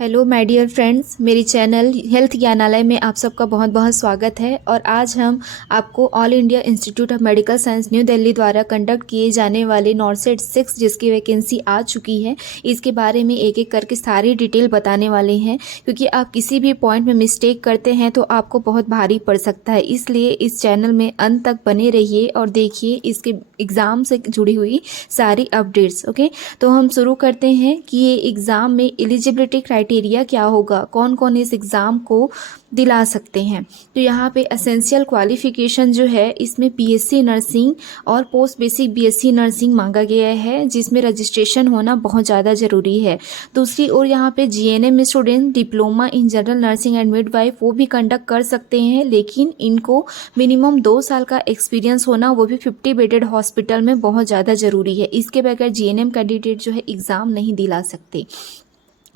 Hello my dear friends, मेरी channel health ज्ञानालय में आप सबका बहुत बहुत स्वागत है। और आज हम आपको all India institute of medical science new Delhi द्वारा कंडक्ट किए जाने वाले नॉर्सेट 6 जिसकी वैकेंसी आ चुकी है, इसके बारे में एक एक करके सारी डिटेल बताने वाले हैं। क्योंकि आप किसी भी पॉइंट में मिस्टेक करते हैं तो आपको बहुत भारी पड़ सकता है, इसलिए इस चैनल में अंत तक बने रहिए और देखिए इसके एग्ज़ाम से जुड़ी हुई सारी अपडेट्स। ओके, तो हम शुरू करते हैं कि ये एग्ज़ाम में एलिजिबिलिटी क्राइटेरिया क्या होगा, कौन कौन इस एग्ज़ाम को दिला सकते हैं। तो यहाँ पे एसेंशियल क्वालिफ़िकेशन जो है इसमें बीएससी नर्सिंग और पोस्ट बेसिक बीएससी नर्सिंग मांगा गया है, जिसमें रजिस्ट्रेशन होना बहुत ज़्यादा ज़रूरी है। दूसरी ओर यहाँ पे GNM student diploma in general nursing and midwife वो भी कंडक्ट कर सकते हैं, लेकिन इनको मिनिमम 2 साल का एक्सपीरियंस होना, वो भी 50 बेडेड हॉस्पिटल में, बहुत ज़्यादा ज़रूरी है। इसके बगैर जीएनएम कैंडिडेट जो है एग्ज़ाम नहीं दिला सकते।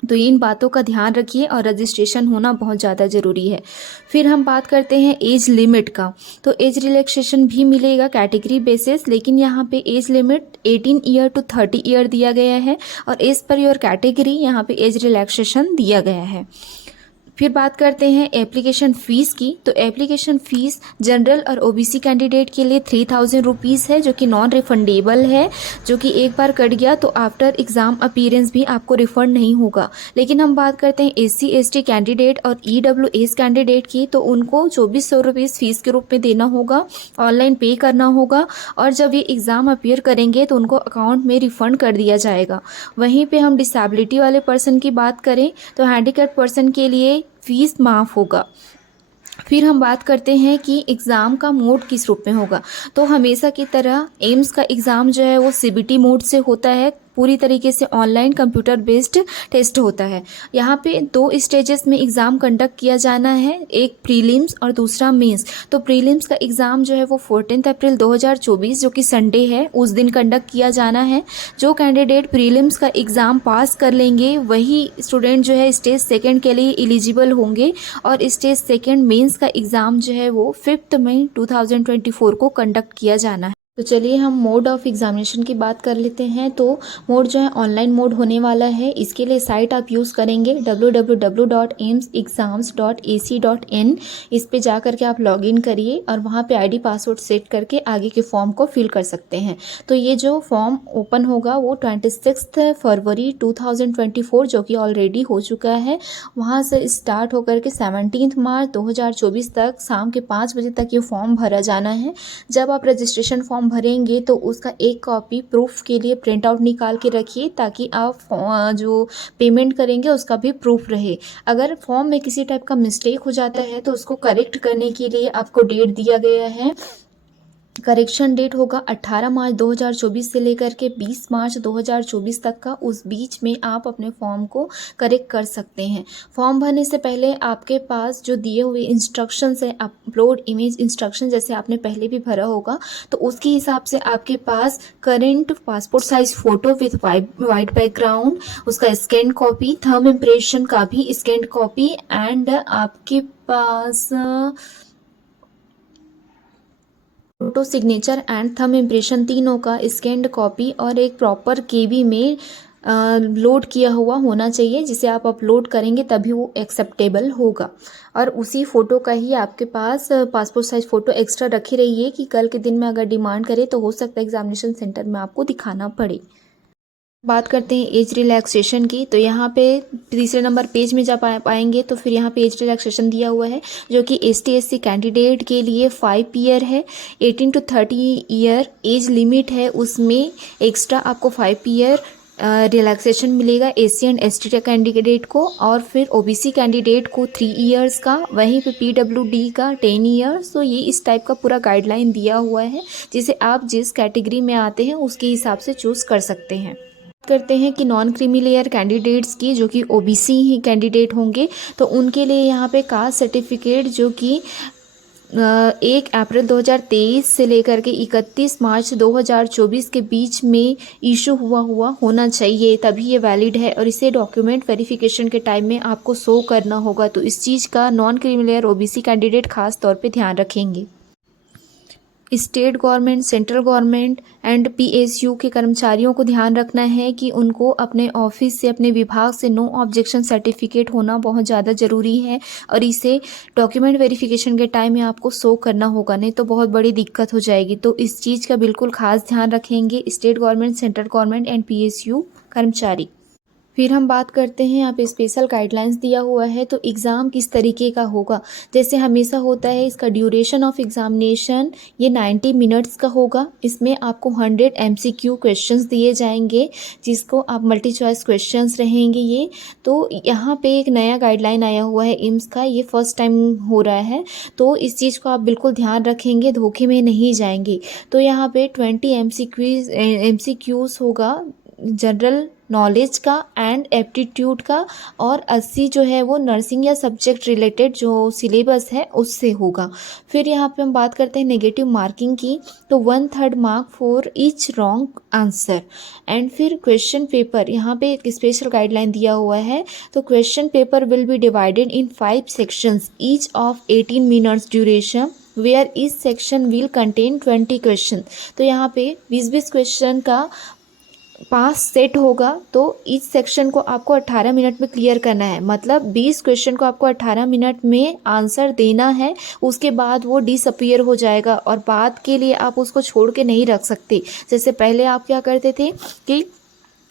तो इन बातों का ध्यान रखिए और रजिस्ट्रेशन होना बहुत ज़्यादा ज़रूरी है। फिर हम बात करते हैं एज लिमिट का। तो एज रिलैक्सेशन भी मिलेगा कैटेगरी बेसिस, लेकिन यहाँ पे age limit 18 year to 30 year दिया गया है और एज पर योर कैटेगरी यहाँ पे एज रिलैक्सेशन दिया गया है। फिर बात करते हैं एप्लीकेशन फ़ीस की। तो एप्लीकेशन फ़ीस जनरल और ओबीसी कैंडिडेट के लिए 3000 रुपीज़ है, जो कि नॉन रिफंडेबल है, जो कि एक बार कट गया तो आफ्टर एग्ज़ाम अपीयरेंस भी आपको रिफ़ंड नहीं होगा। लेकिन हम बात करते हैं एससी एसटी कैंडिडेट और ईडब्ल्यूएस कैंडिडेट की, तो उनको 2400 रुपीज़ फ़ीस के रूप में देना होगा, ऑनलाइन पे करना होगा, और जब ये एग्ज़ाम अपीयर करेंगे तो उनको अकाउंट में रिफ़ंड कर दिया जाएगा। वहीं पे हम डिसेबिलिटी वाले पर्सन की बात करें तो हैंडीकैप पर्सन के लिए फीस माफ़ होगा। फिर हम बात करते हैं कि एग्ज़ाम का मोड किस रूप में होगा। तो हमेशा की तरह एम्स का एग्ज़ाम जो है वो सीबीटी मोड से होता है, पूरी तरीके से ऑनलाइन कंप्यूटर बेस्ड टेस्ट होता है। यहाँ पे 2 स्टेजेस में एग्ज़ाम कंडक्ट किया जाना है, एक प्रीलिम्स और दूसरा मेंस। तो प्रीलिम्स का एग्ज़ाम जो है वो 14 अप्रैल 2024 जो कि संडे है, उस दिन कंडक्ट किया जाना है। जो कैंडिडेट प्रीलिम्स का एग्ज़ाम पास कर लेंगे वही स्टूडेंट जो है स्टेज 2 के लिए एलिजिबल होंगे, और स्टेज 2 मेंस का एग्ज़ाम जो है वो 5 मई 2024 को कंडक्ट किया जाना है। तो चलिए हम मोड ऑफ एग्जामिनेशन की बात कर लेते हैं। तो मोड जो है ऑनलाइन मोड होने वाला है। इसके लिए साइट आप यूज़ करेंगे www.aimsexams.ac.in। इस पे जा करके आप लॉगिन करिए और वहाँ पे आईडी पासवर्ड सेट करके आगे के फॉर्म को फिल कर सकते हैं। तो ये जो फॉर्म ओपन होगा वो 26 फरवरी 2024 जो कि ऑलरेडी हो चुका है, वहाँ से स्टार्ट होकर के 17 मार्च 2024 तक शाम के 5 बजे तक ये फॉर्म भरा जाना है। जब आप रजिस्ट्रेशन फॉर्म भरेंगे तो उसका एक कॉपी प्रूफ के लिए प्रिंट आउट निकाल के रखिए, ताकि आप जो पेमेंट करेंगे उसका भी प्रूफ रहे। अगर फॉर्म में किसी टाइप का मिस्टेक हो जाता है तो उसको करेक्ट करने के लिए आपको डेट दिया गया है। करेक्शन डेट होगा 18 मार्च 2024 से लेकर के 20 मार्च 2024 तक का। उस बीच में आप अपने फॉर्म को करेक्ट कर सकते हैं। फॉर्म भरने से पहले आपके पास जो दिए हुए इंस्ट्रक्शंस है, अपलोड इमेज इंस्ट्रक्शन जैसे आपने पहले भी भरा होगा, तो उसके हिसाब से आपके पास current passport size photo with white background, उसका स्कैन कॉपी, थंब इम्प्रेशन का भी स्कैन कॉपी, एंड आपके पास photo signature and thumb impression तीनों का स्कैन्ड कॉपी और एक प्रॉपर केबी में लोड किया हुआ होना चाहिए, जिसे आप अपलोड करेंगे तभी वो एक्सेप्टेबल होगा। और उसी फ़ोटो का ही आपके पास पासपोर्ट साइज फ़ोटो एक्स्ट्रा रखी रहिए कि कल के दिन में अगर डिमांड करे तो हो सकता है एग्जामिनेशन सेंटर में आपको दिखाना पड़े। बात करते हैं एज रिलैक्सेशन की। तो यहाँ पे तीसरे नंबर पेज में जब पाएंगे तो फिर यहाँ पे एज रिलैक्सेशन दिया हुआ है, जो कि ST/SC कैंडिडेट के लिए 5 ईयर है। 18 to 30 ईयर एज लिमिट है, उसमें एक्स्ट्रा आपको 5 ईयर रिलैक्सेशन मिलेगा SC एंड ST कैंडिडेट को, और फिर OBC कैंडिडेट को 3 ईयर्स का, वहीं पे PWD का 10 ईयर्स। तो ये इस टाइप का पूरा गाइडलाइन दिया हुआ है, जिसे आप जिस कैटेगरी में आते हैं उसके हिसाब से चूज़ कर सकते हैं। करते हैं कि नॉन क्रीमी लेयर कैंडिडेट्स की, जो कि OBC ही कैंडिडेट होंगे, तो उनके लिए यहाँ पे कास्ट सर्टिफिकेट जो कि 1 अप्रैल 2023 से लेकर के 31 मार्च 2024 के बीच में इशू हुआ होना चाहिए, तभी ये वैलिड है, और इसे डॉक्यूमेंट वेरिफिकेशन के टाइम में आपको शो करना होगा। तो इस चीज़ का non creamy layer OBC candidate खास तौर पे ध्यान रखेंगे। State government, central government and PSU के कर्मचारियों को ध्यान रखना है कि उनको अपने ऑफिस से, अपने विभाग से नो ऑब्जेक्शन सर्टिफिकेट होना बहुत ज़्यादा ज़रूरी है और इसे डॉक्यूमेंट वेरिफिकेशन के टाइम में आपको शो करना होगा, नहीं तो बहुत बड़ी दिक्कत हो जाएगी। तो इस चीज़ का बिल्कुल खास ध्यान रखेंगे state government, central government and PSU कर्मचारी। फिर हम बात करते हैं, यहाँ पे स्पेशल गाइडलाइंस दिया हुआ है। तो एग्ज़ाम किस तरीके का होगा, जैसे हमेशा होता है, इसका ड्यूरेशन ऑफ एग्जामिनेशन ये 90 मिनट्स का होगा। इसमें आपको 100 MCQ क्वेश्चंस दिए जाएंगे, जिसको आप मल्टी चॉइस क्वेश्चंस रहेंगे ये। तो यहाँ पे एक नया गाइडलाइन आया हुआ है एम्स का, ये फर्स्ट टाइम हो रहा है, तो इस चीज़ को आप बिल्कुल ध्यान रखेंगे, धोखे में नहीं जाएंगे। तो यहाँ पे 20 MCQs होगा जनरल नॉलेज का एंड एप्टीट्यूड का, और 80 जो है वो नर्सिंग या सब्जेक्ट रिलेटेड जो सिलेबस है उससे होगा। फिर यहाँ पे हम बात करते हैं नेगेटिव मार्किंग की, तो 1/3 mark for each wrong answer. And फिर क्वेश्चन पेपर, यहाँ पे एक स्पेशल गाइडलाइन दिया हुआ है। तो question paper will be divided in 5 sections each of 18 minutes duration where each section will contain 20 question. तो यहाँ पे 20-20 क्वेश्चन का 5 सेट होगा, तो इस सेक्शन को आपको 18 मिनट में क्लियर करना है। मतलब 20 क्वेश्चन को आपको 18 मिनट में आंसर देना है, उसके बाद वो डिसअपीयर हो जाएगा और बाद के लिए आप उसको छोड़ के नहीं रख सकते। जैसे पहले आप क्या करते थे कि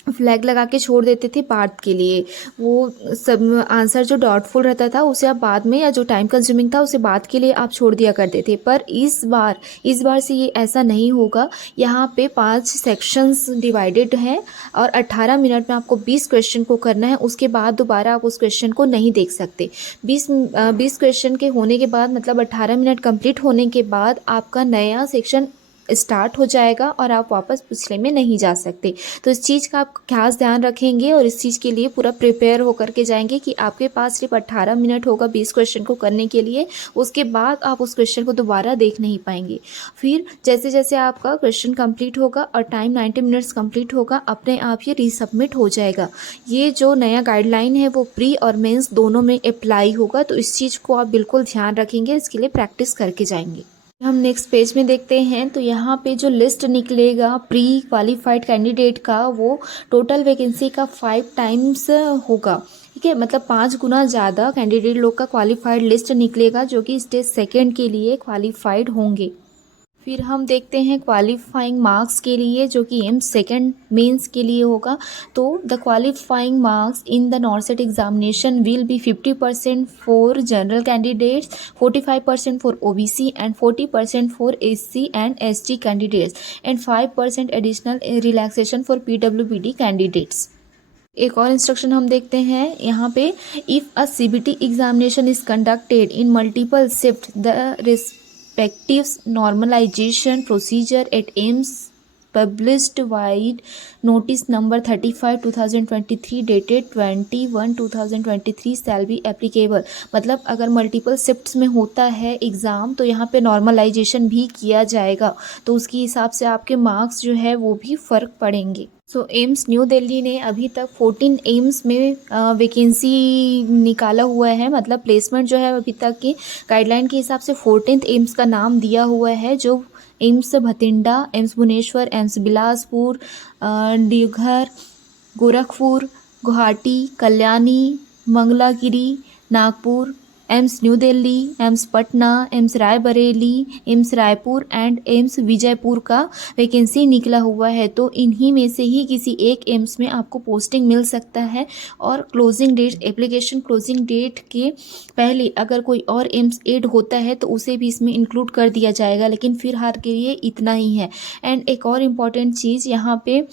फ्लैग लगा के छोड़ देते थे बाद के लिए, वो सब आंसर जो डाउटफुल रहता था उसे आप बाद में, या जो टाइम कंज्यूमिंग था उसे बाद के लिए आप छोड़ दिया करते थे। पर इस बार से ये ऐसा नहीं होगा। यहाँ पे 5 सेक्शंस डिवाइडेड हैं और 18 मिनट में आपको 20 क्वेश्चन को करना है। उसके बाद दोबारा आप उस क्वेश्चन को नहीं देख सकते। 20 क्वेश्चन के होने के बाद, मतलब 18 मिनट कंप्लीट होने के बाद आपका नया सेक्शन स्टार्ट हो जाएगा और आप वापस पिछले में नहीं जा सकते। तो इस चीज़ का आप खास ध्यान रखेंगे और इस चीज़ के लिए पूरा प्रिपेयर होकर के जाएंगे कि आपके पास सिर्फ 18 मिनट होगा 20 क्वेश्चन को करने के लिए। उसके बाद आप उस क्वेश्चन को दोबारा देख नहीं पाएंगे। फिर जैसे जैसे आपका क्वेश्चन कंप्लीट होगा और टाइम 90 मिनट्स कंप्लीट होगा, अपने आप ये रीसबमिट हो जाएगा। ये जो नया गाइडलाइन है वो प्री और मेंस दोनों में अप्लाई होगा, तो इस चीज़ को आप बिल्कुल ध्यान रखेंगे, इसके लिए प्रैक्टिस करके जाएंगे। हम नेक्स्ट पेज में देखते हैं, तो यहाँ पे जो लिस्ट निकलेगा प्री क्वालिफाइड कैंडिडेट का, वो टोटल वैकेंसी का 5 टाइम्स होगा। ठीक है, मतलब 5 गुना ज़्यादा कैंडिडेट लोग का क्वालिफाइड लिस्ट निकलेगा, जो कि स्टेज 2 के लिए क्वालिफाइड होंगे। फिर हम देखते हैं क्वालिफाइंग मार्क्स के लिए, जो कि एम्स सेकेंड मेंस के लिए होगा। तो the qualifying marks in the नॉर्सेट examination will be 50% for general candidates, 45% for OBC and 40% for SC and ST candidates and 5% additional relaxation for PWBD candidates. एक और इंस्ट्रक्शन हम देखते हैं यहाँ पे, if a CBT examination is conducted in multiple shift, the respective normalization procedure at AIIMS published wide notice number 35/2023 dated 21/2023 shall be applicable। मतलब अगर multiple shifts में होता है एग्ज़ाम, तो यहाँ पे नॉर्मलाइजेशन भी किया जाएगा, तो उसके हिसाब से आपके मार्क्स जो है वो भी फ़र्क पड़ेंगे। सो एम्स न्यू दिल्ली ने अभी तक 14 एम्स में वैकेंसी निकाला हुआ है, मतलब प्लेसमेंट जो है अभी तक की गाइडलाइन के हिसाब से 14th एम्स का नाम दिया हुआ है, जो एम्स भटिंडा, एम्स भुवनेश्वर, एम्स बिलासपुर, देवघर, गोरखपुर, गुवाहाटी, कल्याणी, मंगलागिरी, नागपुर, एम्स न्यू दिल्ली, एम्स पटना, एम्स रायबरेली, एम्स रायपुर एंड एम्स विजयपुर का वैकेंसी निकला हुआ है। तो इन्हीं में से ही किसी एक एम्स में आपको पोस्टिंग मिल सकता है। और closing date, application closing date के पहले अगर कोई और एम्स ऐड होता है तो उसे भी इसमें इंक्लूड कर दिया जाएगा, लेकिन फिलहाल के लिए इतना ही है। एंड एक और इम्पॉर्टेंट चीज़, यहाँ पे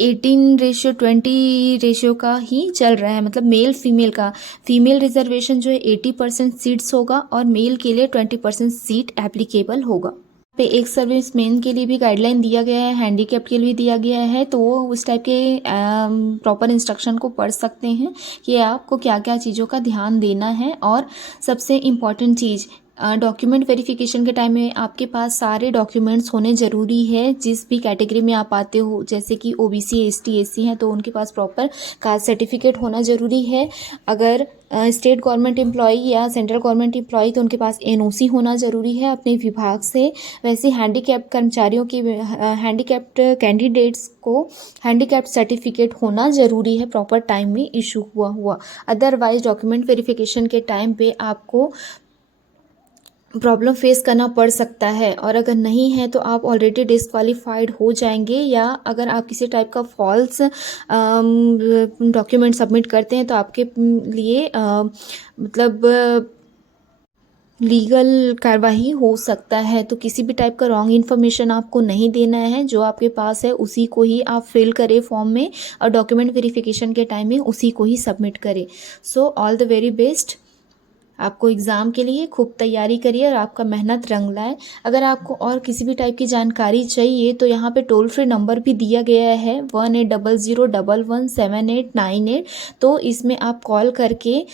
18:20 रेशियो का ही चल रहा है, मतलब मेल फीमेल का। फीमेल रिजर्वेशन जो है 80% सीट्स होगा और मेल के लिए 20% सीट एप्लीकेबल होगा। पे एक सर्विस मैन के लिए भी गाइडलाइन दिया गया है, हैंडीकैप के लिए भी दिया गया है, तो वो उस टाइप के प्रॉपर इंस्ट्रक्शन को पढ़ सकते हैं कि आपको क्या क्या चीज़ों का ध्यान देना है। और सबसे इम्पॉर्टेंट चीज़, डॉक्यूमेंट वेरिफिकेशन के टाइम में आपके पास सारे डॉक्यूमेंट्स होने ज़रूरी है, जिस भी कैटेगरी में आप आते हो, जैसे कि ओबीसी, एसटी, एससी हैं तो उनके पास प्रॉपर कास्ट सर्टिफिकेट होना ज़रूरी है। अगर स्टेट गवर्नमेंट एम्प्लॉई या सेंट्रल गवर्नमेंट एम्प्लॉई तो उनके पास एनओसी होना ज़रूरी है अपने विभाग से। वैसे हैंडीकैप्ड कर्मचारियों की, हैंडीकैप्ड कैंडिडेट्स को हैंडीकैप्ड सर्टिफिकेट होना ज़रूरी है, प्रॉपर टाइम में इशू हुआ। अदरवाइज डॉक्यूमेंट वेरिफिकेशन के टाइम पे आपको प्रॉब्लम फेस करना पड़ सकता है, और अगर नहीं है तो आप ऑलरेडी डिस्क्वालीफाइड हो जाएंगे, या अगर आप किसी टाइप का फॉल्स डॉक्यूमेंट सबमिट करते हैं तो आपके लिए मतलब लीगल कार्रवाई हो सकता है। तो किसी भी टाइप का रॉन्ग इन्फॉर्मेशन आपको नहीं देना है, जो आपके पास है उसी को ही आप फिल करें फॉर्म में, और डॉक्यूमेंट वेरिफिकेशन के टाइम में उसी को ही सबमिट करें। So all the very best आपको एग्ज़ाम के लिए। खूब तैयारी करिए और आपका मेहनत रंग लाए। अगर आपको और किसी भी टाइप की जानकारी चाहिए तो यहाँ पे टोल फ्री नंबर भी दिया गया है 1800117898। तो इसमें आप कॉल करके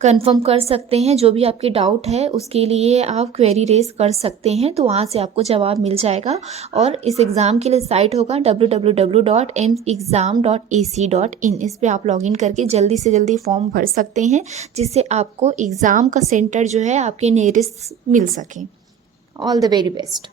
कंफर्म कर सकते हैं, जो भी आपके डाउट है उसके लिए आप क्वेरी रेज कर सकते हैं, तो वहाँ से आपको जवाब मिल जाएगा। और इस एग्ज़ाम के लिए साइट होगा www.mexam.ac.in। इस पर आप लॉगिन करके जल्दी से जल्दी फॉर्म भर सकते हैं, जिससे आपको एग्ज़ाम का सेंटर जो है आपके नियरेस्ट मिल सके। All the very best.